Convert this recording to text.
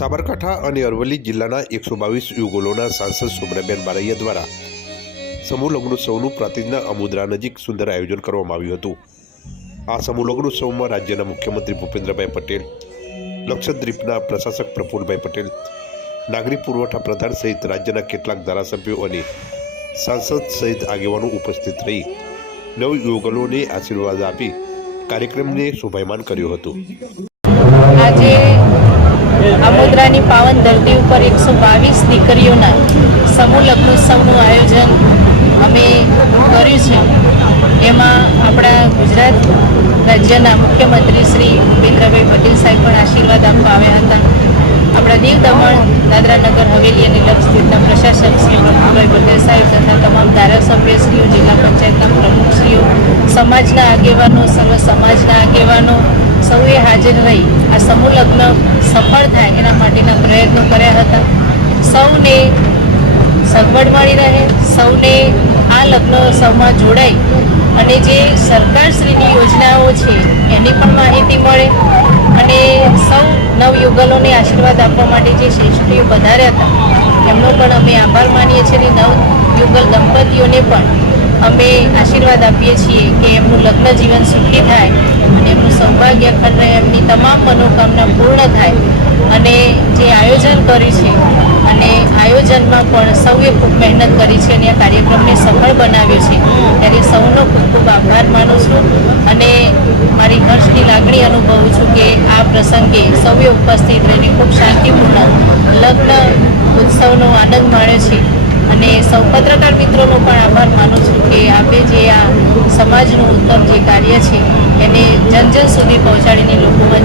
સાબરકાંઠા અને અરવલ્લી જિલ્લાના 122 યુગલોના સાંસદ સોમનાબેન બારૈયા દ્વારા સમૂહ લગ્નોત્સવનું પ્રાતિજ્ઞા અમુદ્રા નજીક સુંદર આયોજન કરવામાં આવ્યું હતું। આ સમૂહ લગ્નોત્સવમાં રાજ્યના મુખ્યમંત્રી ભૂપેન્દ્રભાઈ પટેલ, લક્ષદ્વીપના પ્રશાસક પ્રફુલ્લભાઈ પટેલ, નાગરિક પુરવઠા પ્રધાન સહિત રાજ્યના કેટલાક ધારાસભ્યો અને સાંસદ સહિત આગેવાનો ઉપસ્થિત રહી નવ યુગલોને આશીર્વાદ આપી કાર્યક્રમને શોભાયમાન કર્યો હતો। આજે આમોદરાની પાવન ધરતી ઉપર 122 દીકરીઓના સમૂહ લગ્નોત્સવનું આયોજન અમે કર્યું છે। એમાં આપણા ગુજરાત રાજ્યના મુખ્યમંત્રી શ્રી ભૂપેન્દ્રભાઈ પટેલ સાહેબ પણ આશીર્વાદ આપવા આવ્યા હતા। આપણા દીવ દમણ દાદરા નગર હવેલી અને લક્ષદ્વીપના પ્રશાસક શ્રી પ્રફુલ્લભાઈ પટેલ સાહેબ તથા તમામ ધારાસભ્યશ્રીઓ, જિલ્લા પંચાયતના પ્રમુખશ્રીઓ, સમાજના આગેવાનો, સર્વ સમાજના આગેવાનો સૌએ હાજર રહી આ સમૂહ લગ્ન સફળ થાય એના માટેના પ્રયત્નો કર્યા હતા। સૌને સગવડ મળી રહે, સૌને આ લગ્નોત્સવમાં જોડાઈ અને જે સરકારશ્રીની યોજનાઓ છે એની પણ માહિતી મળે અને સૌ નવયુગલોને આશીર્વાદ આપવા માટે જે શ્રેષ્ઠીઓ પધાર્યા હતા એમનો પણ અમે આભાર માનીએ છીએ અને નવયુગલ દંપતીઓને પણ અમે આશીર્વાદ આપીએ છીએ કે એમનું લગ્ન જીવન સુખી થાય અને એમનું સૌભાગ્ય અખંડ રહે, એમની તમામ મનોકામના પૂર્ણ થાય અને જે આયોજન કર્યું છે અને આયોજનમાં પણ સૌએ ખૂબ મહેનત કરી છે અને આ કાર્યક્રમને સફળ બનાવ્યો છે ત્યારે સૌનો ખૂબ ખૂબ આભાર માનું છું અને મારી હર્ષની લાગણી અનુભવું છું કે આ પ્રસંગે સૌએ ઉપસ્થિત રહીને ખૂબ શાંતિપૂર્ણ લગ્ન ઉત્સવનો આનંદ માણ્યો છે અને સૌ પત્રકાર મિત્રોનો પણ આભાર માનું છું કે આપે જે આ સમાજનું ઉત્તમ જે કાર્ય છે એને જન જન સુધી પહોંચાડીને લોકોમાં